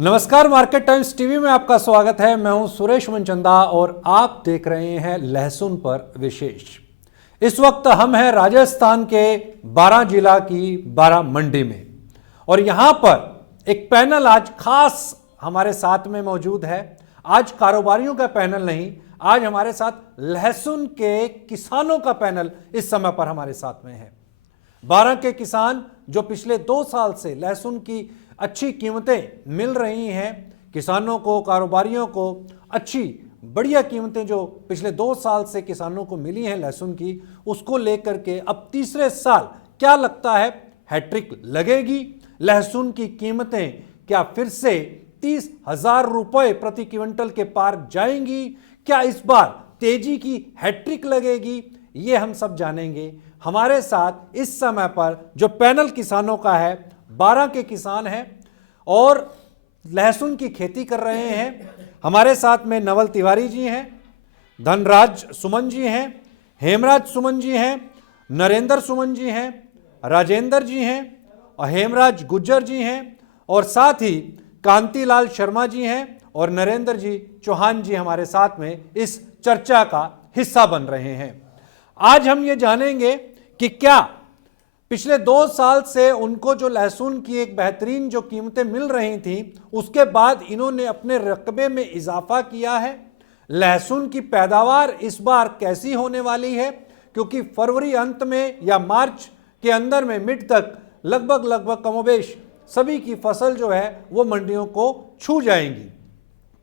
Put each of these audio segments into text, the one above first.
नमस्कार, market times TV में आपका स्वागत है। मैं हूं सुरेश मनचंदा और आप देख रहे हैं लहसुन पर विशेष। इस वक्त हम हैं राजस्थान के 12 जिला की 12 मंडी में और यहां पर एक पैनल आज खास हमारे साथ में मौजूद है। आज कारोबारियों का पैनल नहीं, आज हमारे साथ लहसुन के किसानों का पैनल इस समय पर हमारे साथ में है। 12 के किसान जो पिछले 2 साल से लहसुन की अच्छी कीमतें मिल रही हैं, किसानों को, कारोबारियों को अच्छी बढ़िया कीमतें जो पिछले 2 साल से किसानों को मिली हैं लहसुन की, उसको लेकर के अब तीसरे साल क्या लगता है हैट्रिक लगेगी? लहसुन की कीमतें क्या फिर से 30,000 रुपए प्रति क्विंटल के पार जाएंगी? क्या इस बार तेजी की हैट्रिक लगेगी? ये हम सब जानेंगे। हमारे साथ इस समय पर जो पैनल किसानों का है, 12 के किसान हैं और लहसुन की खेती कर रहे हैं। हमारे साथ में नवल तिवारी जी हैं, धनराज सुमन जी हैं, हेमराज सुमन जी हैं, नरेंद्र सुमन जी हैं, राजेंद्र जी हैं और हेमराज गुज्जर जी हैं और साथ ही कांतिलाल शर्मा जी हैं और नरेंद्र जी चौहान जी हमारे साथ में इस चर्चा का हिस्सा बन रहे हैं। आज हम ये जानेंगे कि क्या पिछले 2 साल से उनको जो लहसुन की एक बेहतरीन जो कीमतें मिल रही थी, उसके बाद इन्होंने अपने रकबे में इजाफा किया है। लहसुन की पैदावार इस बार कैसी होने वाली है, क्योंकि फरवरी अंत में या मार्च के अंदर में मिड तक लगभग कमोबेश सभी की फसल जो है वो मंडियों को छू जाएंगी।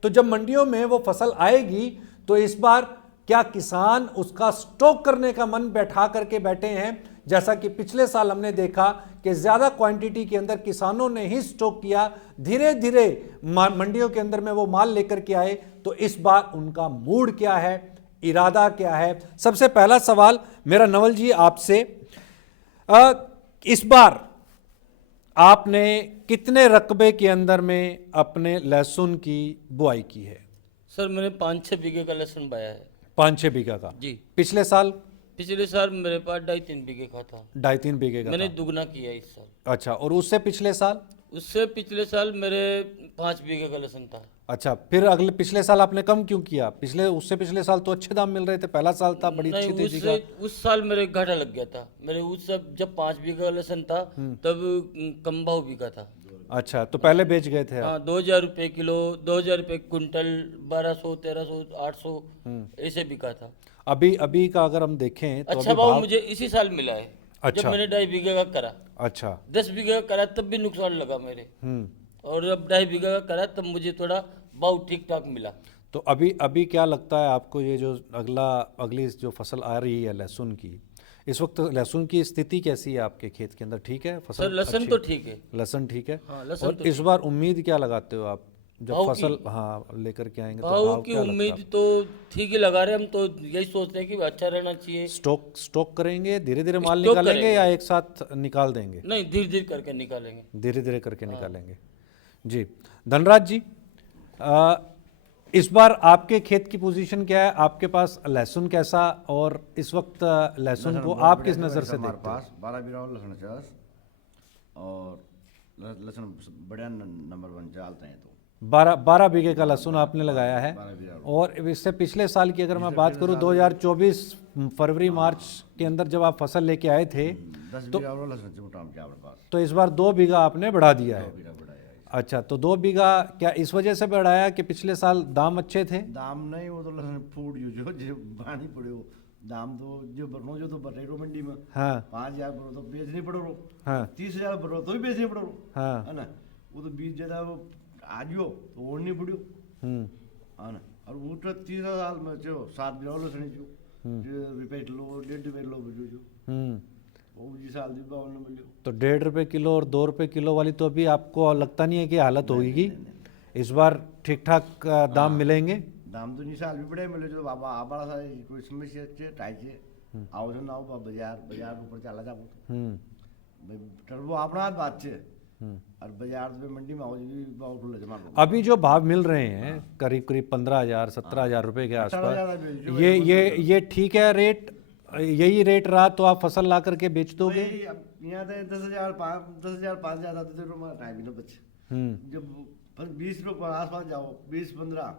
तो जब मंडियों में वो फसल आएगी तो इस बार क्या किसान उसका स्टॉक करने का मन बैठा करके बैठे हैं? जैसा कि पिछले साल हमने देखा कि ज्यादा क्वांटिटी के अंदर किसानों ने ही स्टॉक किया, धीरे धीरे मंडियों के अंदर में वो माल लेकर के आए। तो इस बार उनका मूड क्या है, इरादा क्या है? सबसे पहला सवाल मेरा नवल जी आपसे, इस बार आपने कितने रकबे के अंदर में अपने लहसुन की बुआई की है? सर मैंने 5-6 बीघे का लहसुन बोया है। 5-6 बीघा का जी। पिछले साल मेरे पास 2.5-3 बीघे का था। 2.5-3 बीघे का मैंने था। दुगना किया इस साल। अच्छा, और उससे पिछले साल? उससे पिछले साल मेरे 5 बीघे का लहसुन था। अच्छा, फिर अगले पिछले साल आपने कम क्यों किया? उससे पिछले साल तो अच्छे दाम मिल रहे थे, पहला साल था बड़ी अच्छी तेजी का। उस साल मेरे घाटा लग गया था। मेरे उस सब जब 5 बीघे का लहसुन था तब कम भाव बिका था। अच्छा, तो पहले बेच गए थे आप? हाँ, 2,000 रुपये किलो, 2,000 रुपये क्विंटल, 1200, 1300, 800 ऐसे बिका था। अभी का अगर हम देखें तो अच्छा भाव मुझे इसी साल मिला है। अच्छा। जब मैंने 2.5 बीघे का करा, अच्छा, 10 बीघे का करा तब भी नुकसान लगा मेरे, और अब 2.5 बीघे का करा तब मुझे थोड़ा भाव ठीक ठाक मिला। तो अभी क्या लगता है आपको, ये जो अगली जो फसल आ रही है लहसुन की, इस वक्त लहसुन की स्थिति कैसी है आपके खेत के अंदर? ठीक है फसल? सर लहसुन तो ठीक है। लहसुन ठीक है। हाँ, लहसुन और तो इस बार उम्मीद क्या लगाते हो आप जब भाव फसल लेकर के आएंगे? तो भाव भाव की क्या लगता है? उम्मीद तो ठीक ही लगा रहे। हम तो यही सोचते हैं कि अच्छा रहना चाहिए। स्टॉक करेंगे, धीरे धीरे माल स्टॉक निकालेंगे करेंगे। या एक साथ निकाल देंगे? नहीं, धीरे धीरे करके निकालेंगे। धीरे धीरे करके निकालेंगे। जी, धनराज जी, इस बार आपके खेत की पोजीशन क्या है? आपके पास लहसुन कैसा, और इस वक्त लहसुन को आप किस नज़र से देखते हैं? 12 बीघा लहसुन चास और लहसुन बढ़िया नंबर 1 चलते हैं। तो 12 बीघे का लहसुन आपने लगाया है। और इससे पिछले साल की अगर मैं बात करूं, 2024 फरवरी मार्च के अंदर जब आप फसल लेके आए थे 10 बीघा लहसुन चिमटाम के आपके पास, तो इस बार 2 बीघा आपने बढ़ा दिया है। अच्छा, तो 2 बीघा क्या इस वजह से बढ़ाया कि पिछले साल दाम अच्छे थे? दाम नहीं, वो तो लहसुन फूट जो पानी पड़े हो दाम तो जो बनो जो तो बढ़ रही मंडी में। हाँ 5,000 बनो तो बेचनी पड़ो। हाँ 30,000 बनो तो भी बेचनी पड़ो। हाँ है ना, वो तो बीज ज्यादा वो आज हो तो ओढ़नी पड़ो। है ना, और वो तो 30 साल में जो 7 बीघा लहसुन जो रुपये किलो 1.5 रुपये किलो जो वो जी साल दी बावन मिलियो। तो 1.5 रुपये किलो और 2 रुपये किलो वाली तो अभी आपको लगता नहीं है कि हालत होगी? इस बार ठीक ठाक दाम मिलेंगे? दाम तो नहीं साल भी बड़े मिले जो बाबा आ बड़ा सा कोई समस्या छे टाइचे आओ जो ना आओ बाजार ऊपर चला जाओ तो टर्बो अपना हाथ बात छे और बाजार पे मंडी में आओ जी बहुत ले जमा। अभी जो भाव मिल रहे हैं करीब 15,000 17,000 रुपये के आसपास, ये ठीक है रेट? यही रेट रहा तो आप फसल ला करके बेच दोगे? यहाँ 10,000 5,000 तो टाइम ही ना बचे। जब पर 20 रुपये आसपास जाओ 20-15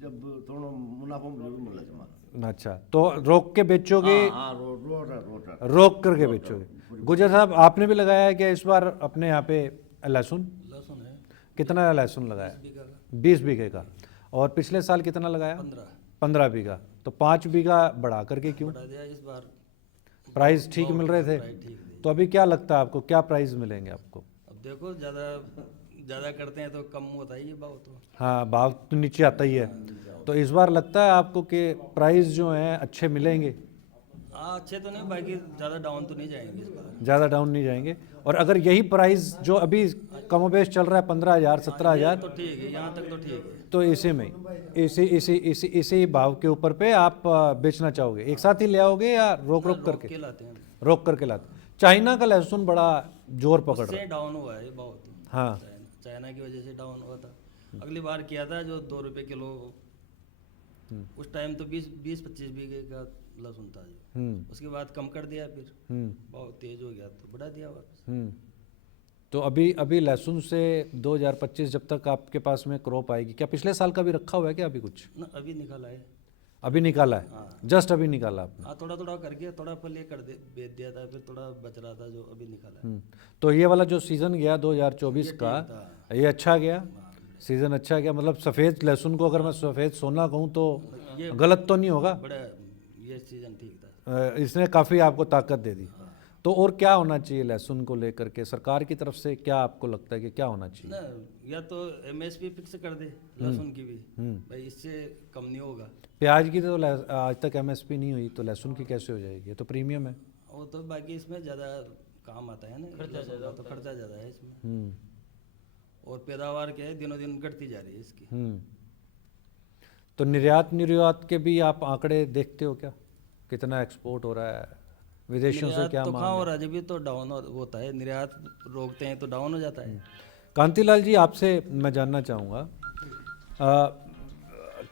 जब थोड़ा मुनाफा मिला जमा। अच्छा, तो रोक के बेचोगे? हाँ रोट रोक करके बेचोगे। गुजर साहब, आपने भी लगाया है क्या इस बार अपने यहाँ पे लहसुन? लहसुन है कितना लहसुन लगाया? 20 बीघा का। 20 बीघे का। और पिछले साल कितना लगाया? 15 बीघा। तो 5 बीघा बढ़ा करके क्यों? बढ़ा दिया इस बार, प्राइस ठीक मिल रहे थे? प्राइस ठीक थी। तो अभी क्या लगता है आपको, क्या प्राइस मिलेंगे आपको? अब देखो ज़्यादा करते हैं तो कम होता ही है भाव तो। हाँ, भाव तो नीचे आता ही है। तो इस बार लगता है आपको कि प्राइस जो हैं अच्छे मिलेंगे? हाँ अच्छे तो नहीं, बाकी ज़्यादा डाउन तो नहीं जाएंगे इस बार। ज़्यादा डाउन नहीं जाएंगे। और अगर यही प्राइस जो अभी कमोबेश चल रहा है 15,000 17,000, तो ठीक है, यहाँ तक तो ठीक है। तो इसी में इसी भाव के ऊपर पे आप बेचना चाहोगे? एक साथ ही ले आओगे या रोक रोक करके? के लाते हैं, रोक करके लाते। चाइना का लहसुन बड़ा जोर पकड़ रहा है। उससे डाउन हुआ है भाव तो। हाँ, चाइना की वजह से डाउन हुआ था। अगली बार किया था जो 2 रुपये किलो, उस टाइम तो 20-25 बीघे का लहसुन था जो। उसके बाद कम कर दिया, फिर भाव तेज हो गया तो बढ़ा दिया वापस। तो अभी लहसुन से 2025 जब तक आपके पास में क्रॉप आएगी, क्या पिछले साल का भी रखा हुआ है क्या अभी कुछ? ना अभी निकाला है। अभी निकाला है? हाँ। जस्ट अभी निकाला आपने? हाँ थोड़ा थोड़ा करके, थोड़ा पहले बेच दिया था, फिर थोड़ा बच रहा था जो अभी निकाला है। तो ये वाला जो सीज़न गया 2024 का, ये अच्छा गया? सीज़न अच्छा गया, मतलब सफ़ेद लहसुन को अगर मैं सफ़ेद सोना कहूँ तो गलत तो नहीं होगा? बड़ा ये सीजन ठीक था। इसने काफ़ी आपको ताकत दे दी। तो और क्या होना चाहिए लहसुन को लेकर के सरकार की तरफ से, क्या आपको लगता है कि क्या होना चाहिए? ना या तो MSP फिक्स कर दे लहसुन की भी, भाई इससे कम नहीं होगा। प्याज की तो आज तक MSP नहीं हुई, तो लहसुन की कैसे हो जाएगी? ये तो प्रीमियम है। वो तो बाकी इसमें ज़्यादा काम आता है ना, खर्चा ज़्यादा, तो खर्चा ज़्यादा है इसमें। और पैदावार क्या है, दिनों दिन घटती जा रही है इसकी। तो निर्यात के भी आप आंकड़े देखते हो क्या? कितना एक्सपोर्ट हो रहा है, विदेशों से क्या तो मांग कहाँ है? हो रहा है, जब ये तो डाउन होता है, निर्यात रोकते हैं तो डाउन हो जाता है। कांतिलाल जी, आपसे मैं जानना चाहूँगा,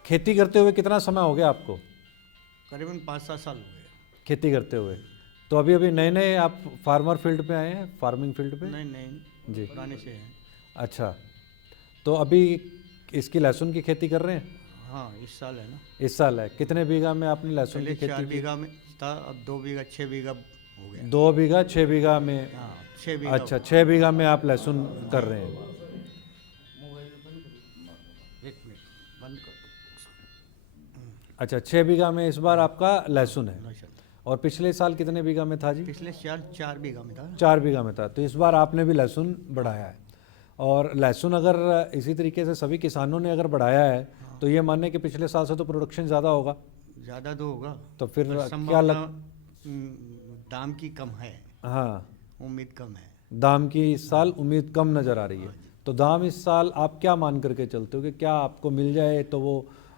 खेती करते हुए कितना समय हो गया आपको? करीबन 5-7 साल हो गए। खेती करते हुए। तो अभी नए नए आप फार्मर फील्ड पे आए हैं, फार्मिंग फील्ड पे? नहीं जी। पुराने से हैं। अच्छा, तो अभी इसकी लहसुन की खेती कर रहे हैं? हाँ इस साल है ना। इस साल है। कितने बीघा में आपने लहसुन पहले की 4 खेती की? बीघा में था, अब 2 बीघा 6 बीघा हो गया। 2 बीघा 6 बीघा में? हाँ 6 बीघा। अच्छा, 6 बीघा में आप लहसुन कर रहे हैं। एक मिनट बंद कर। अच्छा, 6 बीघा में इस बार आपका लहसुन है। लहसुन। और पिछले साल कितने बीघा में था जी? पिछले 4 बीघा में था। 4 बीघा में था। तो इस बार आपने भी लहसुन बढ़ाया है। और लहसुन अगर इसी तरीके से सभी किसानों ने अगर बढ़ाया है, तो ये मानने कि पिछले साल से तो प्रोडक्शन ज़्यादा होगा। ज़्यादा तो होगा, तो फिर पर क्या संभावना दाम की कम है, हाँ, उम्मीद कम है। दाम की इस साल उम्मीद कम नज़र आ रही है। तो दाम इस साल आप क्या मान करके चलते हो कि क्या आपको मिल जाए तो वो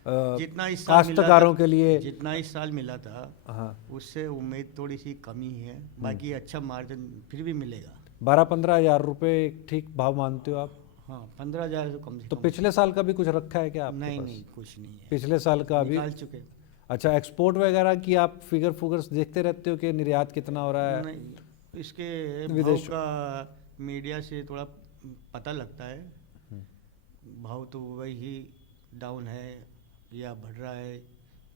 जितना इस साल मिला काश्तकारों था, के लिए? जितना इस साल मिला था हाँ, उससे उम्मीद थोड़ी सी कमी है, बाकी अच्छा मार्जिन फिर भी मिलेगा। 12-15 हज़ार रुपये ठीक भाव मानते हो आप? हाँ 15,000 तो कम से तो कम। पिछले साल का भी कुछ रखा है क्या आपके नहीं पास? नहीं कुछ नहीं है, पिछले साल का अभी? निकाल चुके। अच्छा, एक्सपोर्ट वगैरह की आप फिगर्स देखते रहते हो कि निर्यात कितना हो रहा है? नहीं, इसके भाव विदेश- का मीडिया से थोड़ा पता लगता है, भाव तो वही ही डाउन है या बढ़ रहा है,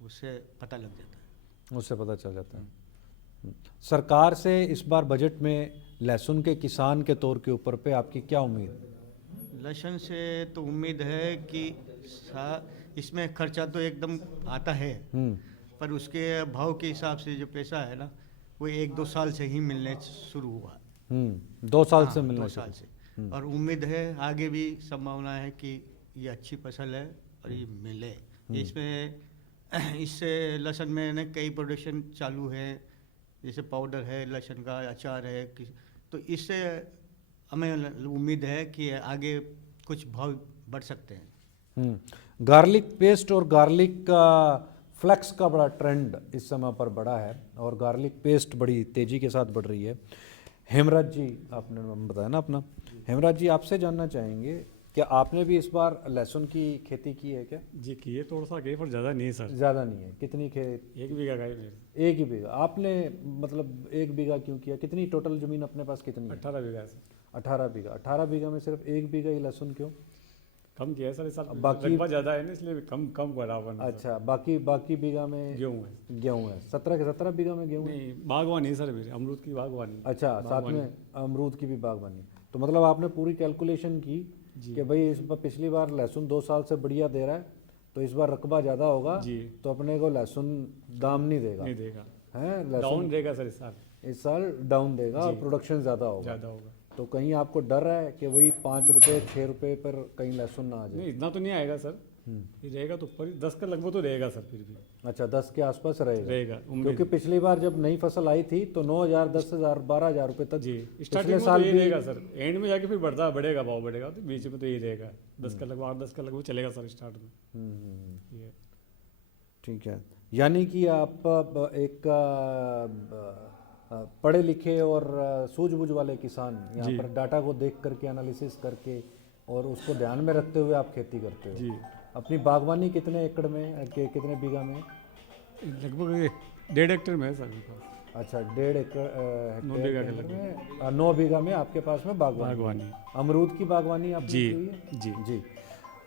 उससे पता लग जाता है। उससे पता चल जाता है। सरकार से इस बार बजट में लहसुन के किसान के तौर के ऊपर पे आपकी क्या उम्मीद? लहसुन से तो उम्मीद है कि इसमें खर्चा तो एकदम आता है, पर उसके भाव के हिसाब से जो पैसा है ना, वो 1-2 साल से ही मिलने शुरू हुआ। 2 साल हाँ, से मिलना 2 साल से। और उम्मीद है आगे भी संभावना है कि ये अच्छी फसल है और ये मिले। इसमें इससे लहसुन में ना कई प्रोडक्शन चालू है, जैसे पाउडर है, लहसुन का अचार है, तो इससे हमें उम्मीद है कि आगे कुछ भाव बढ़ सकते हैं। गार्लिक पेस्ट और गार्लिक का फ्लेक्स का बड़ा ट्रेंड इस समय पर बढ़ा है और गार्लिक पेस्ट बड़ी तेज़ी के साथ बढ़ रही है। हेमराज जी, आपने बताया ना अपना। हेमराज जी, आपसे जानना चाहेंगे कि आपने भी इस बार लहसुन की खेती की है क्या? जी किए, थोड़ा सा गए पर ज़्यादा नहीं सर। ज़्यादा नहीं है। कितनी खेत? 1 बीघा का है मेरे। 1 ही बीघा। आपने मतलब 1 बीघा क्यों किया? कितनी टोटल ज़मीन अपने पास कितनी है? 18 बीघा है सर। 18 बीघा। 18 बीघा में सिर्फ 1 बीघा ही लहसुन क्यों? कम किया है सर इस साल, बाकी- रकबा ज़्यादा है ना इसलिए कम करा अपन ने सर। अच्छा, बाकी बीघा में गेहूँ है। गेहूँ है, 17 के 17 बीघा में गेहूँ है। नहीं, बागवानी है सर मेरी, अमरूद की बागवानी। अच्छा, साथ बागवानी। में अमरूद की भी बागवानी। तो मतलब आपने पूरी कैलकुलेशन की कि भाई इस बार पिछली बार लहसुन 2 साल से बढ़िया दे रहा है, तो इस बार रकबा ज़्यादा होगा, जी। तो अपने को लहसुन दाम नहीं देगा, नहीं देगा, है डाउन लहसुन देगा सर इस साल, इस साल डाउन देगा और प्रोडक्शन ज़्यादा होगा। ज़्यादा होगा। तो कहीं आपको डर है कि वही 5 रुपये 6 रुपये पर कहीं लहसुन ना आ जाए? नहीं इतना तो नहीं आएगा सर, ये रहेगा तो ऊपर 10 का लगभग तो रहेगा सर, फिर भी अच्छा, 10 के आसपास रहेगा, रहेगा उम्मीद। क्योंकि पिछली बार जब नई फसल आई थी तो 9,000 10,000 12,000 रुपये तक जी, पिछले स्टार्टिंग में साल तो ये भी। रहेगा सर, एंड में जाके फिर बढ़ेगा भाव बढ़ेगा, तो बीच में तो ये रहेगा 10 का लगभग 8-10 का लगभग चलेगा सर स्टार्ट में। ये ठीक है, यानी कि आप एक पढ़े लिखे और सूझबूझ वाले किसान यहाँ जी। पर डाटा को देख करके एनालिसिस करके और उसको ध्यान में रखते हुए आप खेती करते हो। जी, अपनी बागवानी कितने एकड़ में कितने बीघा में? लगभग 1.5 हेक्टेयर में है सर मेरे पास। अच्छा, 1.5 एकड़ 9 बीघा के हेक्टेयर में 9 बीघा में आपके पास में बागवानी। अमरूद की बागवानी आपने जी, की हुई है? जी। जी।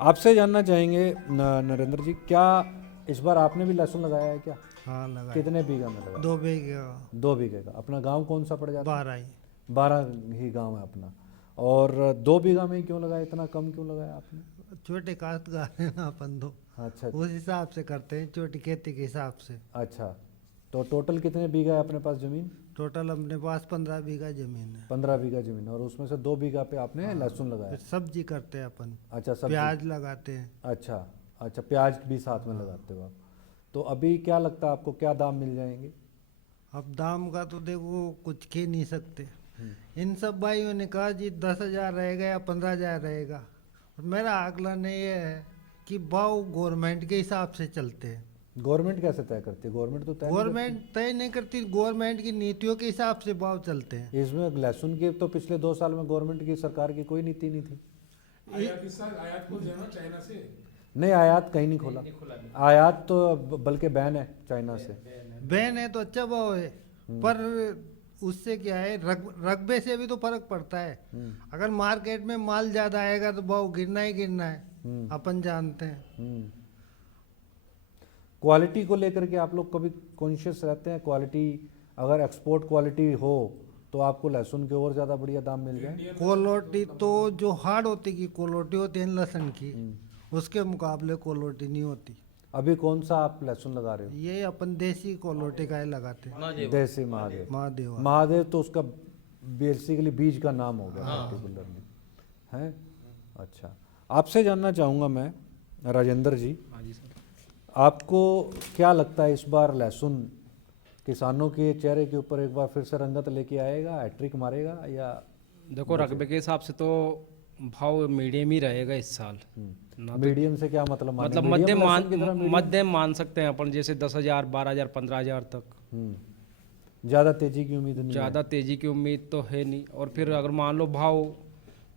आपसे जानना चाहेंगे नरेंद्र जी, क्या इस बार आपने भी लहसुन लगाया है क्या? हाँ लगा कितने बीघा में लगाया? 2 बीघा 2 बीघे का। अपना गांव कौन सा पड़ जाता है? 12 ही 12 ही गांव है अपना। और 2 बीघा में क्यों लगाया, इतना कम क्यों लगाया आपने? छोटे काश्तकार हैं ना अपन तो, अच्छा उस हिसाब से करते हैं, छोटी खेती के हिसाब से। अच्छा, तो टोटल कितने बीघा है अपने पास ज़मीन? टोटल अपने पास 15 बीघा जमीन है। 15 बीघा ज़मीन, और उसमें से 2 बीघा पे आपने लहसुन लगाया। फिर सब्जी करते हैं अपन, अच्छा, सब्जी। प्याज लगाते हैं। अच्छा अच्छा, प्याज भी साथ में लगाते हो आप। तो अभी क्या लगता है आपको, क्या दाम मिल जाएंगे? अब दाम का तो देखो कुछ कह नहीं सकते। इन सब भाइयों ने कहा जी 10,000 रहेगा या 15,000 रहेगा, और मेरा आकलन ये है कि भाव गवर्नमेंट के हिसाब से चलते हैं। गवर्नमेंट कैसे तय करती है? गवर्नमेंट तो तय नहीं गवर्नमेंट तय नहीं करती, गवर्नमेंट की नीतियों के हिसाब से भाव चलते हैं। करती। इसमें लहसुन की तो पिछले 2 साल में गवर्नमेंट की सरकार की कोई नीति नहीं थी। नहीं, आयात कहीं नहीं खोला, आयात तो बल्कि बैन है चाइना से। बैन है तो अच्छा भाव है, पर उससे क्या है, रकबे से भी तो फर्क पड़ता है। अगर मार्केट में माल ज्यादा आएगा तो भाव गिरना ही गिरना है, अपन जानते हैं। क्वालिटी को लेकर के आप लोग कभी कॉन्शियस रहते हैं? क्वालिटी, अगर एक्सपोर्ट क्वालिटी हो तो आपको लहसुन के और ज़्यादा बढ़िया दाम मिल जाए। क्वालिटी तो जो हार्ड होती की क्वालिटी होती है लहसुन की, उसके मुकाबले क्वालिटी नहीं होती। अभी कौन सा आप लहसुन लगा रहे हो? ये अपन देसी क्वालिटी का ही लगाते हैं, देसी महादेव। महादेव। महादेव तो उसका बेसिकली बीज का नाम हो गया पर्टिकुलरली, है। अच्छा, आपसे जानना चाहूँगा मैं राजेंद्र जी, आपको क्या लगता है इस बार लहसुन किसानों के चेहरे के ऊपर एक बार फिर से रंगत लेके आएगा, हैट्रिक मारेगा, या? देखो रकबे के हिसाब से तो भाव मीडियम ही रहेगा इस साल। मीडियम से क्या मतलब? मतलब मध्यम मान सकते हैं अपन, जैसे 10,000 12,000 15,000 तक। ज़्यादा तेजी की उम्मीद नहीं? ज़्यादा तेजी की उम्मीद तो है नहीं। और फिर अगर मान लो भाव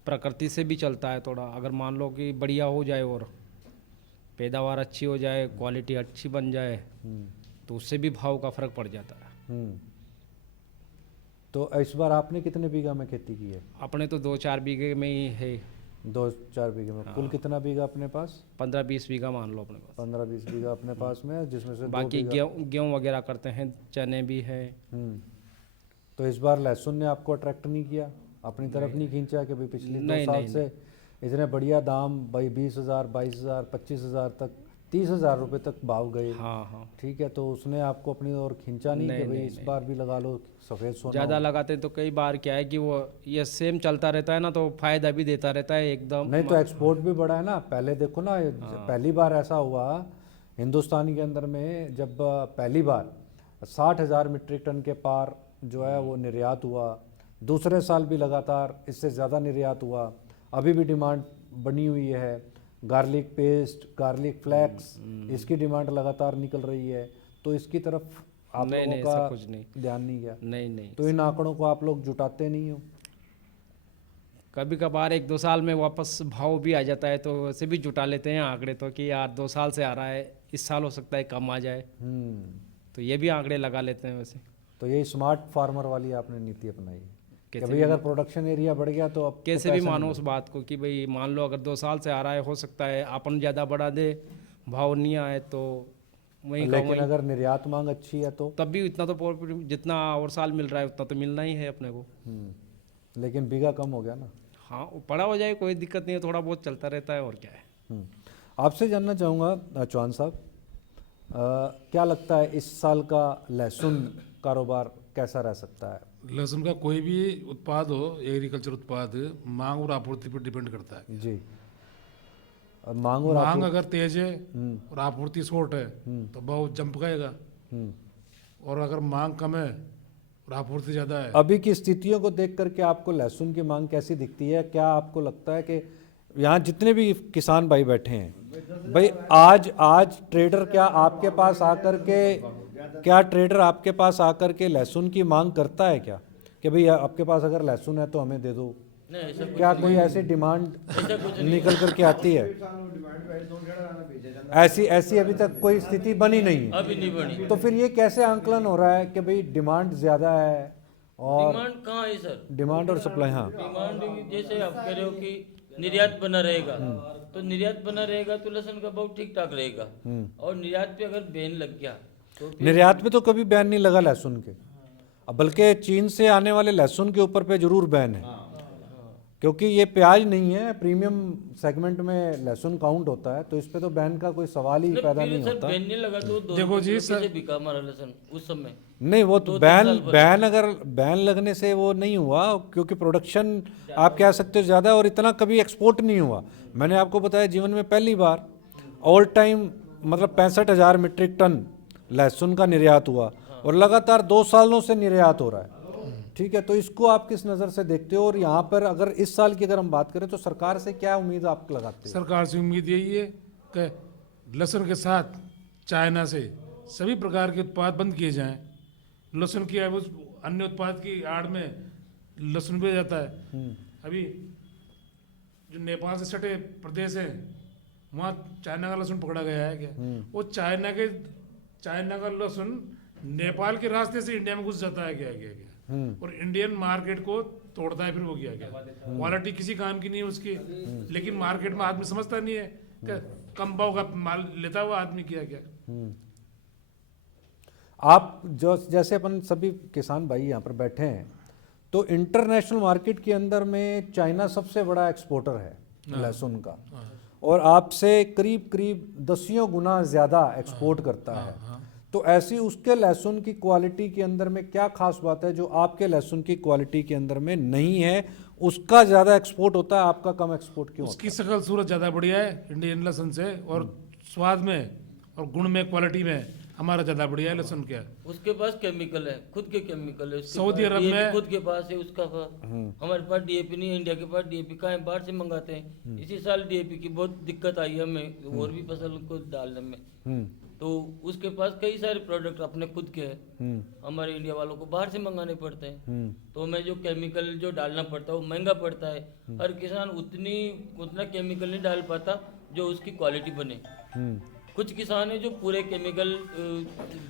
प्रकृति से भी चलता है थोड़ा, अगर मान लो कि बढ़िया हो जाए और पैदावार अच्छी हो जाए, क्वालिटी अच्छी बन जाए, तो उससे भी भाव का फर्क पड़ जाता है। तो इस बार आपने कितने बीघा में खेती की है? अपने तो 2-4 बीघे में ही है। 2-4 बीघे में। कुल कितना बीघा अपने पास? 15-20 बीघा मान लो अपने पास। 15-20 बीघा अपने पास में है, जिसमें से 2 बाकी बीघा। गेहूँ वगैरह करते हैं, चने भी है। तो इस बार लहसुन ने आपको अट्रैक्ट नहीं किया, अपनी तरफ नहीं खींचा कि भाई पिछले 2 साल से इतने बढ़िया दाम, भाई 20,000 22,000 25,000 तक 30,000 रुपये तक भाव गए? हाँ हाँ। ठीक है, तो उसने आपको अपनी ओर खींचा नहीं कि भाई इस बार भी लगा लो सफ़ेद सोना? ज़्यादा लगाते तो कई बार क्या है कि वो ये सेम चलता रहता है ना, तो फायदा भी देता रहता है एकदम। नहीं तो एक्सपोर्ट भी बढ़ा है ना। पहले देखो ना, पहली बार ऐसा हुआ हिंदुस्तान के अंदर में, जब पहली बार 60,000 मीट्रिक टन के पार जो है वो निर्यात हुआ। दूसरे साल भी लगातार इससे ज़्यादा निर्यात हुआ। अभी भी डिमांड बनी हुई है। गार्लिक पेस्ट, गार्लिक फ्लैक्स, इसकी डिमांड लगातार निकल रही है। तो इसकी तरफ आप लोगों का कुछ नहीं, ध्यान नहीं गया? नहीं। तो इन आंकड़ों को आप लोग जुटाते नहीं हो? कभी कभार 1-2 साल में वापस भाव भी आ जाता है, तो वैसे भी जुटा लेते हैं आंकड़े, तो कि यार 2 साल से आ रहा है, इस साल हो सकता है कम आ जाए, तो ये भी आंकड़े लगा लेते हैं वैसे। तो यही स्मार्ट फार्मर वाली आपने नीति अपनाई है कि कैसे भाई भी अगर प्रोडक्शन एरिया बढ़ गया तो अब तो कैसे भी पैसा मानो नहीं उस बात को कि भाई मान लो अगर 2 साल से आ रहा है, हो सकता है अपन ज़्यादा बढ़ा दे, भाव नहीं आए तो वहीं मिलेगा। का लेकिन वहीं, अगर निर्यात मांग अच्छी है तो तब भी इतना तो जितना और साल मिल रहा है उतना तो मिलना ही है अपने को। लेकिन बीघा कम हो गया ना। हाँ, वो बड़ा हो जाए कोई दिक्कत नहीं है, थोड़ा बहुत चलता रहता है और क्या है। आपसे जानना चाहूँगा चौहान साहब, क्या लगता है इस साल का लहसुन कारोबार कैसा रह सकता है? लहसुन का कोई भी उत्पाद हो, एग्रीकल्चर उत्पाद, मांग और आपूर्ति पर डिपेंड करता है। जी, मांग और मांग अगर तेज है और आपूर्ति शॉर्ट है तो भाव जंप गएगा, और अगर मांग कम है और आपूर्ति ज़्यादा है। अभी की स्थितियों को देख करके आपको लहसुन की मांग कैसी दिखती है? क्या आपको लगता है कि यहाँ जितने भी किसान भाई बैठे हैं, भाई आज ट्रेडर क्या ट्रेडर आपके पास आकर के लहसुन की मांग करता है क्या, कि भाई आपके पास अगर लहसुन है तो हमें दे दो? नहीं, ऐसा कुछ क्या कोई ऐसी डिमांड निकल करके आती है? ऐसी अभी तक कोई स्थिति बनी नहीं है। अभी नहीं बनी। तो फिर ये कैसे आंकलन हो रहा है कि भाई डिमांड ज्यादा है और डिमांड कहाँ है सर? डिमांड और सप्लाई? हाँ, डिमांड जैसे आप कह रहे हो कि निर्यात बना रहेगा, तो निर्यात बना रहेगा तो लहसुन का भाव ठीक ठाक रहेगा। और निर्यात पे अगर बैन लग गया तो फिर निर्यात पे तो कभी बैन नहीं लगा लहसुन के, अब बल्कि चीन से आने वाले लहसुन के ऊपर पे जरूर बैन है, क्योंकि ये प्याज नहीं है, प्रीमियम सेगमेंट में लहसुन काउंट होता है, तो इस पे तो बैन का कोई सवाल ही पैदा नहीं सर होता। बैन नहीं लगा तो 2 देखो जी, रुपये से बिका हमारा लहसुन उस समय। नहीं, वो तो बैन लगने से वो नहीं हुआ, क्योंकि प्रोडक्शन आप कह सकते हो ज़्यादा, और इतना कभी एक्सपोर्ट नहीं हुआ। मैंने आपको बताया जीवन में पहली बार ऑल टाइम मतलब 65,000 मीट्रिक टन लहसुन का निर्यात हुआ, और लगातार 2 सालों से निर्यात हो रहा है। ठीक है, तो इसको आप किस नज़र से देखते हो? और यहाँ पर अगर इस साल की अगर हम बात करें तो सरकार से क्या उम्मीद आप लगाते हो? सरकार से उम्मीद यही है कि लहसुन के साथ चाइना से सभी प्रकार के उत्पाद बंद किए जाएं। लहसुन की अब उस अन्य उत्पाद की आड़ में लहसुन भी जाता है। अभी जो नेपाल से सटे प्रदेश हैं वहाँ चाइना का लहसुन पकड़ा गया है क्या? वो चाइना का लहसुन नेपाल के रास्ते से इंडिया में घुस जाता है क्या? और इंडियन मार्केट को तोड़ता है। फिर वो क्या क्वालिटी किसी काम की नहीं है उसकी, लेकिन मार्केट में आदमी समझता नहीं है कि कम भाव का माल लेता हुआ आदमी क्या। आप जो जैसे अपन सभी किसान भाई यहाँ पर बैठे हैं, तो इंटरनेशनल मार्केट के अंदर में चाइना सबसे बड़ा एक्सपोर्टर है लहसुन का, और आपसे करीब करीब 10 गुना ज़्यादा एक्सपोर्ट करता है। तो ऐसी उसके लहसुन की क्वालिटी के अंदर में क्या खास बात है जो आपके लहसुन की क्वालिटी के अंदर में नहीं है? उसका ज़्यादा एक्सपोर्ट होता है, आपका कम एक्सपोर्ट क्यों? उसकी शकल सूरत ज़्यादा बढ़िया है इंडियन लहसुन से, और स्वाद में और गुण में, क्वालिटी में हमारा ज़्यादा बढ़िया है लहसुन। क्या उसके पास केमिकल है, खुद के केमिकल है उसके सऊदी पास, अरब DAP में खुद के पास है उसका। हमारे पास डीएपी नहीं है, इंडिया के पास डीएपी का है, बाहर से मंगाते हैं। इसी साल डीएपी की बहुत दिक्कत आई है हमें और भी फसल को डालने में, तो उसके पास कई सारे प्रोडक्ट अपने खुद के हैं, हमारे इंडिया वालों को बाहर से मंगाने पड़ते हैं। तो हमें जो केमिकल जो डालना पड़ता है वो महंगा पड़ता है। हर किसान उतना केमिकल नहीं डाल पाता जो उसकी क्वालिटी बने। कुछ किसान है जो पूरे केमिकल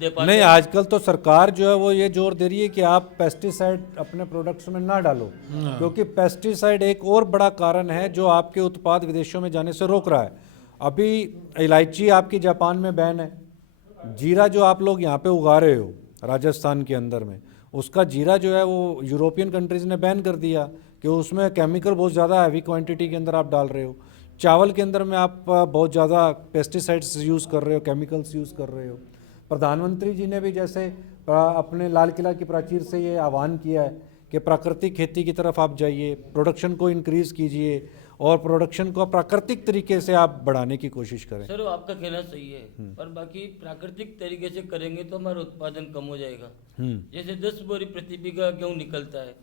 दे पाते नहीं, आजकल तो सरकार जो है वो ये जोर दे रही है कि आप पेस्टिसाइड अपने प्रोडक्ट्स में ना डालो, क्योंकि पेस्टिसाइड एक और बड़ा कारण है जो आपके उत्पाद विदेशों में जाने से रोक रहा है। अभी इलायची आपकी जापान में बैन है, जीरा जो आप लोग यहाँ पे उगा रहे हो राजस्थान के अंदर में, उसका जीरा जो है वो यूरोपियन कंट्रीज़ ने बैन कर दिया कि उसमें केमिकल बहुत ज़्यादा हैवी क्वांटिटी के अंदर आप डाल रहे हो। चावल के अंदर में आप बहुत ज़्यादा पेस्टिसाइड्स यूज़ कर रहे हो, केमिकल्स यूज़ कर रहे हो। प्रधानमंत्री जी ने भी जैसे अपने लाल किला की प्राचीर से ये आह्वान किया है कि प्राकृतिक खेती की तरफ आप जाइए, प्रोडक्शन को इंक्रीज़ कीजिए और प्रोडक्शन को प्राकृतिक तरीके से आप बढ़ाने की कोशिश करें। सर आपका कहना सही है, पर बाकी प्राकृतिक तरीके से करेंगे तो हमारा उत्पादन कम हो जाएगा। जैसे 10 बोरी प्रति बीघा गेहूँ निकलता है,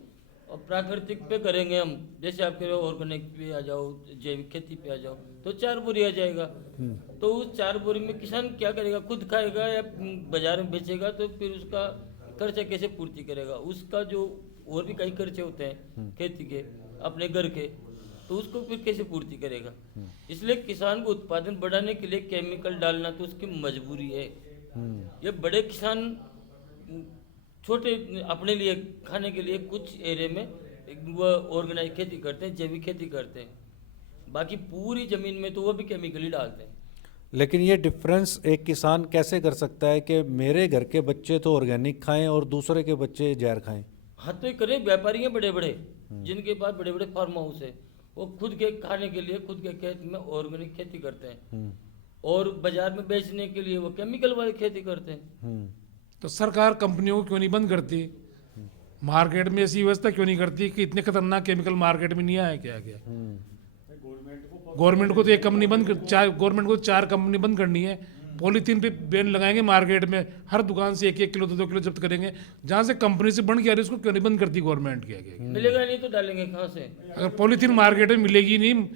और प्राकृतिक पे करेंगे हम, जैसे आप कह रहे हो ऑर्गेनिक पे आ जाओ, जैविक खेती पे आ जाओ, तो 4 बोरी आ जाएगा। तो उस 4 बोरी में किसान क्या करेगा? खुद खाएगा या बाजार में बेचेगा? तो फिर उसका खर्चा कैसे पूर्ति करेगा? उसका जो और भी कई खर्चे होते हैं खेती के, अपने घर के, तो उसको फिर कैसे पूर्ति करेगा? इसलिए किसान को उत्पादन बढ़ाने के लिए केमिकल डालना तो उसकी मजबूरी है। ये बड़े किसान छोटे अपने लिए खाने के लिए कुछ एरिया में एक वो ऑर्गेनाइज खेती करते हैं, जैविक खेती करते हैं, बाकी पूरी ज़मीन में तो वो भी केमिकल ही डालते हैं। लेकिन ये डिफरेंस एक किसान कैसे कर सकता है कि मेरे घर के बच्चे तो ऑर्गेनिक खाएं और दूसरे के बच्चे जहर खाएं? हाँ तो ये करे व्यापारी हैं बड़े बड़े, जिनके पास बड़े बड़े फार्म हाउस है, वो खुद के खाने के लिए खुद के खेत में ऑर्गेनिक खेती करते हैं और बाजार में बेचने के लिए वो केमिकल वाली खेती करते हैं। तो सरकार कंपनियों को क्यों नहीं बंद करती? मार्केट में ऐसी व्यवस्था क्यों नहीं करती कि इतने खतरनाक केमिकल मार्केट में नहीं आए? क्या क्या गवर्नमेंट को तो एक कंपनी गवर्नमेंट को 4 कंपनी बंद करनी है। पॉलीथीन पे बैन लगाएंगे, मार्केट में हर दुकान से 1-1 किलो 2-2 किलो जब्त करेंगे। जहाँ से कंपनी से बन के आ रही है उसको क्यों नहीं बंद करती गवर्नमेंट? क्या मिलेगा नहीं तो डालेंगे कहाँ से? अगर पॉलीथीन मार्केट में मिलेगी नहीं,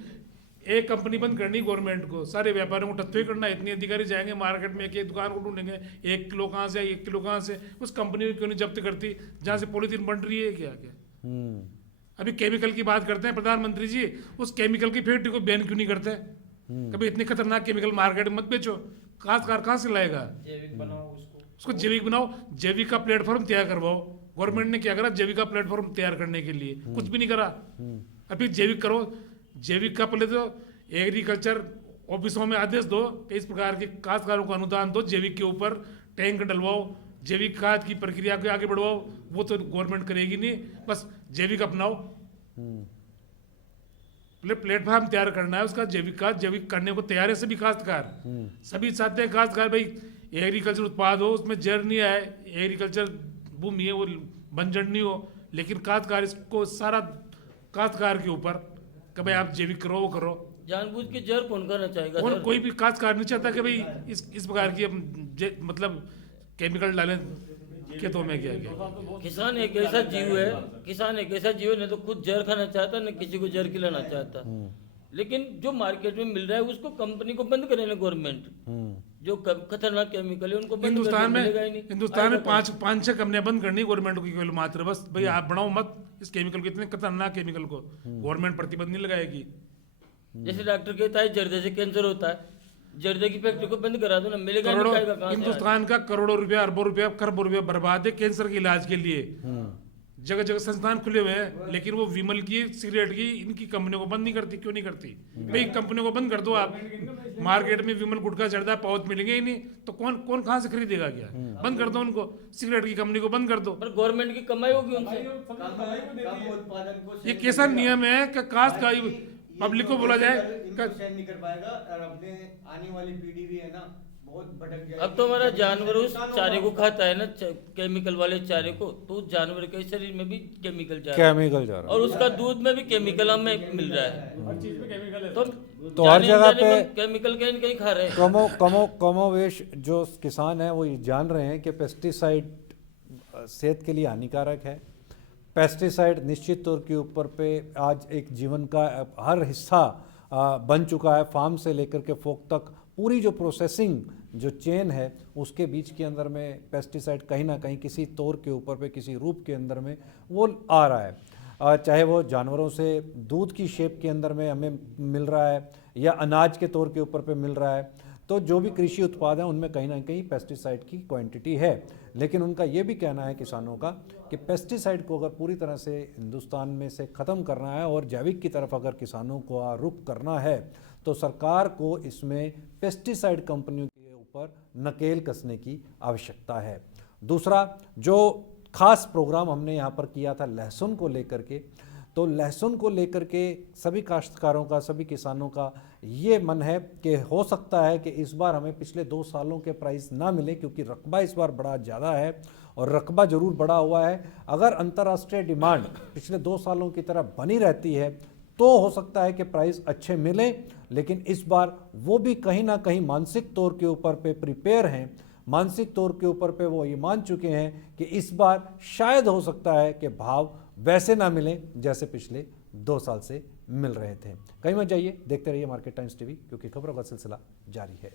एक कंपनी बंद करनी गवर्नमेंट को, सारे व्यापारियों को टत्वे करना, इतने अधिकारी जाएंगे मार्केट में, एक दुकान को ढूंढेंगे, 1 किलो कहाँ से, 1 किलो कहाँ से, उस कंपनी को क्यों नहीं जब्त करती जहाँ से पॉलीथीन बन रही है? क्या अभी केमिकल की बात करते हैं प्रधानमंत्री जी, उस केमिकल की फैक्ट्री को बैन क्यों नहीं करते? कभी इतने खतरनाक केमिकल मार्केट में मत बेचो, काश्तकार कहाँ से लाएगा? उसको जैविक बनाओ, जैविक का प्लेटफॉर्म तैयार करवाओ। गवर्नमेंट ने क्या करा? जैविक का प्लेटफॉर्म तैयार करने के लिए कुछ भी नहीं करा। अभी जैविक करो, जैविक का पहले तो एग्रीकल्चर ऑफिसों में आदेश दो कि इस प्रकार के काश्तकारों को अनुदान दो, जैविक के ऊपर टैंक डलवाओ, जैविक खाद की प्रक्रिया को आगे बढ़वाओ। वो तो गवर्नमेंट करेगी नहीं, बस जैविक अपनाओ। पहले प्लेटफॉर्म तैयार करना है उसका, जैविक करने को तैयार है सभी काश्तकार, सभी चाहते हैं काश्तकार भाई एग्रीकल्चर उत्पाद हो, उसमें जहर नहीं आए, एग्रीकल्चर भूमि है वो बंजर नहीं हो। लेकिन काश्तकार इसको सारा काश्तकार के ऊपर कि भाई आप जैविक करो, वो करो। जानबूझ के जहर कौन करना चाहेगा? और कोई भी काश्तकार नहीं चाहता कि भाई इस प्रकार की मतलब केमिकल डालें खेतों में। क्या किसान एक ऐसा जीव है, किसान एक ऐसा जीव है, न तो खुद जहर खाना चाहता, न किसी को जहर खिलाना चाहता। लेकिन जो मार्केट में मिल रहा है उसको कंपनी को बंद करे ना गवर्नमेंट। जो खतरनाक केमिकल है उनको हिंदुस्तान में 5-6 कंपनियां बंद करनी गवर्नमेंट को केवल मात्र, बस भाई आप बढ़ाओ मत इस केमिकल को, इतने खतरनाक केमिकल को गवर्नमेंट प्रतिबंध नहीं लगाएगी। जैसे डॉक्टर कहता है जर्दे से कैंसर होता है, जर्दे की फैक्ट्री को बंद करा दो ना, मिलेगा नहीं, खाएगा कहाँ से? हिंदुस्तान का करोड़ों रुपया, अरबों रुपया, खरबों रुपया बर्बाद है कैंसर के इलाज के लिए। जगह जगह संस्थान खुले हुए हैं, लेकिन वो विमल की, सिगरेट की, इनकी कंपनियों को बंद नहीं करती। क्यों नहीं करती भाई? कंपनियों को बंद कर दो आप। मार्केट में विमल गुटखा जर्दा पाउच मिलेंगे ही नहीं तो कौन कहाँ से खरीदेगा? क्या बंद कर दो उनको, सिगरेट की कंपनी को बंद कर दो। पर गवर्नमेंट की कमाई होगी उनसे। ये कैसा नियम है कि कास्ट का पब्लिक को बोला जाए नहीं कर पाएगा और अपने आने वाली पीढ़ी भी है ना बहुत भटक जाएगी। अब तो हमारा जानवर उस चारे को खाता है ना, केमिकल वाले चारे को, तो उस जानवर के शरीर में भी केमिकल जा रहा है और उसका दूध में भी केमिकल हमें मिल रहा है। हर चीज में केमिकल है। तो हर जगह पे केमिकल कहीं कहीं खा रहे हैं। कमोवेश जो किसान है वो ये जान रहे हैं कि पेस्टिसाइड सेहत के लिए हानिकारक है। पेस्टिसाइड निश्चित तौर के ऊपर पे आज एक जीवन का हर हिस्सा बन चुका है। फार्म से लेकर के फोक तक पूरी जो प्रोसेसिंग जो चेन है उसके बीच के अंदर में पेस्टिसाइड कहीं ना कहीं किसी तौर के ऊपर पे, किसी रूप के अंदर में वो आ रहा है। चाहे वो जानवरों से दूध की शेप के अंदर में हमें मिल रहा है या अनाज के तौर के ऊपर पे मिल रहा है, तो जो भी कृषि उत्पाद हैं उनमें कहीं ना कहीं पेस्टिसाइड की क्वांटिटी है। लेकिन उनका ये भी कहना है किसानों का कि पेस्टिसाइड को अगर पूरी तरह से हिंदुस्तान में से ख़त्म करना है और जैविक की तरफ अगर किसानों को रुख करना है तो सरकार को इसमें पेस्टिसाइड कंपनियों के ऊपर नकेल कसने की आवश्यकता है। दूसरा जो खास प्रोग्राम हमने यहाँ पर किया था लहसुन को लेकर के, तो लहसुन को लेकर के सभी काश्तकारों का, सभी किसानों का ये मन है कि हो सकता है कि इस बार हमें पिछले 2 सालों के प्राइस ना मिले, क्योंकि रकबा इस बार बड़ा ज़्यादा है और रकबा ज़रूर बढ़ा हुआ है। अगर अंतर्राष्ट्रीय डिमांड पिछले 2 सालों की तरह बनी रहती है तो हो सकता है कि प्राइस अच्छे मिले, लेकिन इस बार वो भी कहीं ना कहीं मानसिक तौर के ऊपर पे प्रिपेयर हैं, मानसिक तौर के ऊपर पे वो ये मान चुके हैं कि इस बार शायद हो सकता है कि भाव वैसे ना मिले जैसे पिछले 2 साल से मिल रहे थे। कहीं मत जाइए, देखते रहिए मार्केट टाइम्स टीवी, क्योंकि खबरों का सिलसिला जारी है।